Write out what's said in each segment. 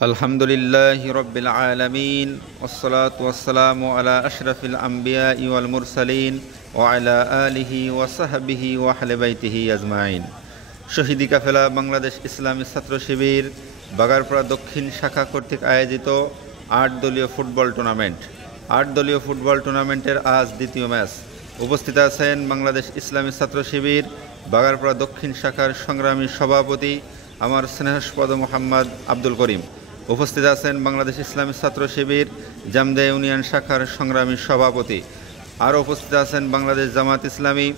আলহামদুলিল্লাহি রাব্বিল আলামিন ওয়াসসালাতু ওয়াসসালামু আলা আশরাফিল আমবিয়াই ওয়াল মুরসালিন ওয়া আলা আলিহি ওয়া সাহবিহি ওয়া আহলি বাইতিহি আজমাইন। শহীদি কাফেলা বাংলাদেশ ইসলামী ছাত্র শিবির বাগারপাড়া দক্ষিণ শাখা কর্তৃক আয়োজিত ৮ দলীয় ফুটবল টুর্নামেন্ট। ৮ দলীয় ফুটবল টুর্নামেন্টের আজ দ্বিতীয় ম্যাচ। উপস্থিত আছেন বাংলাদেশ ইসলামী ছাত্র শিবির বাগারপাড়া দক্ষিণ শাখার সংগ্রামী সভাপতি আমার স্নেহাস্পদ মোহাম্মদ আব্দুল করিম। উপস্থিত আছেন বাংলাদেশ ইসলামী ছাত্র শিবির জামদে ইউনিয়ন শাখার সংগ্রামী সভাপতি। আরও উপস্থিত আছেন বাংলাদেশ জামাত ইসলামী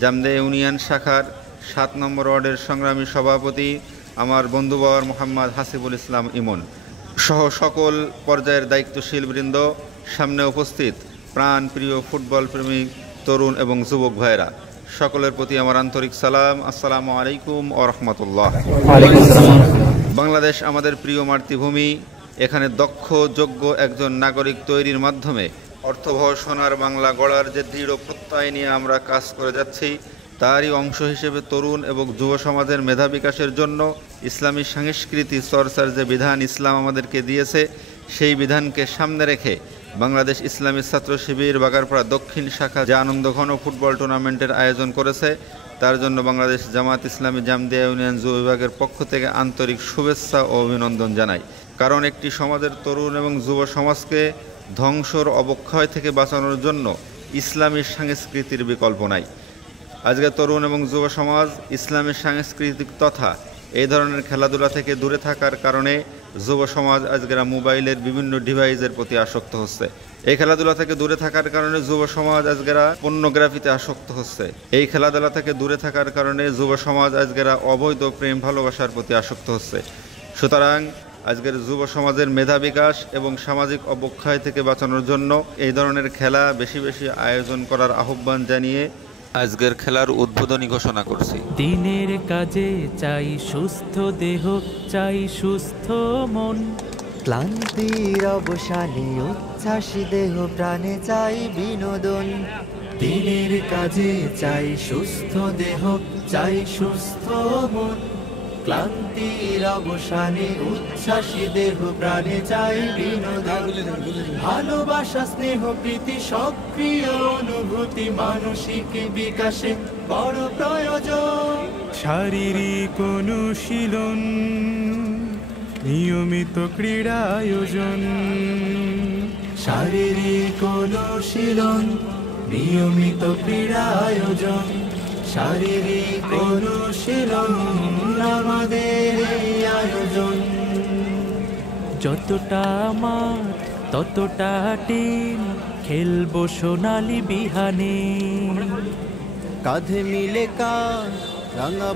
জামদে ইউনিয়ন শাখার ৭ নম্বর ওয়ার্ডের সংগ্রামী সভাপতি আমার বন্ধুবর মোহাম্মদ হাসিবুল ইসলাম ইমন সহ সকল পর্যায়ের দায়িত্বশীল বৃন্দ, সামনে উপস্থিত প্রাণ প্রিয় ফুটবল প্রেমিক তরুণ এবং যুবক ভাইয়েরা, সকলের প্রতি আমার আন্তরিক সালাম। আসসালামু আলাইকুম ওয়া রাহমাতুল্লাহ। বাংলাদেশ আমাদের প্রিয় মাতৃভূমি। এখানে দক্ষ যোগ্য একজন নাগরিক তৈরির মাধ্যমে অর্থবহ সোনার বাংলা গড়ার যে দৃঢ় প্রত্যয় নিয়ে আমরা কাজ করে যাচ্ছি, তারই অংশ হিসেবে তরুণ এবং যুব সমাজের মেধা বিকাশের জন্য ইসলামী সংস্কৃতি চর্চার যে বিধান ইসলাম আমাদেরকে দিয়েছে, সেই বিধানকে সামনে রেখে বাংলাদেশ ইসলামী ছাত্র শিবির বাগারপাড়া দক্ষিণ শাখা যে আনন্দঘন ফুটবল টুর্নামেন্টের আয়োজন করেছে, তার জন্য বাংলাদেশ জামাত ইসলামী জামদিয়া ইউনিয়ন যুব বিভাগের পক্ষ থেকে আন্তরিক শুভেচ্ছা ও অভিনন্দন জানাই। কারণ একটি সমাজের তরুণ এবং যুব সমাজকে ধ্বংসর অবক্ষয় থেকে বাঁচানোর জন্য ইসলামী সংস্কৃতির বিকল্প নাই। আজকে তরুণ এবং যুব সমাজ ইসলামী সাংস্কৃতিক তথা এই ধরনের খেলাধুলা থেকে দূরে থাকার কারণে যুব সমাজ আজকেরা মোবাইলের বিভিন্ন ডিভাইসের প্রতি আসক্ত হচ্ছে। এই খেলাধুলা থেকে দূরে থাকার কারণে যুব সমাজ আজকেরা পর্নোগ্রাফিতে আসক্ত হচ্ছে। এই খেলাধুলা থেকে দূরে থাকার কারণে যুব সমাজ আজকেরা অবৈধ প্রেম ভালোবাসার প্রতি আসক্ত হচ্ছে। সুতরাং আজকের যুব সমাজের মেধা বিকাশ এবং সামাজিক অবক্ষয় থেকে বাঁচানোর জন্য এই ধরনের খেলা বেশি বেশি আয়োজন করার আহ্বান জানিয়ে আজকের খেলার উদ্বোধনী ঘোষণা করছি। দিনের কাজে চাই সুস্থ দেহ, চাই সুস্থ মন, ক্লান্তির অবসানে উচ্ছ্বাসী দেহ প্রাণে চাই বিনোদন। দিনের কাজে চাই সুস্থ দেহ, চাই সুস্থ মন, ক্লান্তির অবসানে উচ্ছ্বাসী দেহ প্রাণে চাই বিনোদন। ভালোবাসা স্নেহ প্রীতি সক্রিয় অনুভূতি মানসিক বিকাশে বড় প্রয়োজন। শারীরিক অনুশীলন, নিয়মিত ক্রীড়া আয়োজন, শারীরিক অনুশীলন, নিয়মিত ক্রীড়া আয়োজন, শারীরিক অনুশীলন আমাদের এই আয়োজন। যতটা মাঠ ততটা টিম, খেলবো সোনালী বিহানে, কাঁধে মিলে কাঁধ রাঙা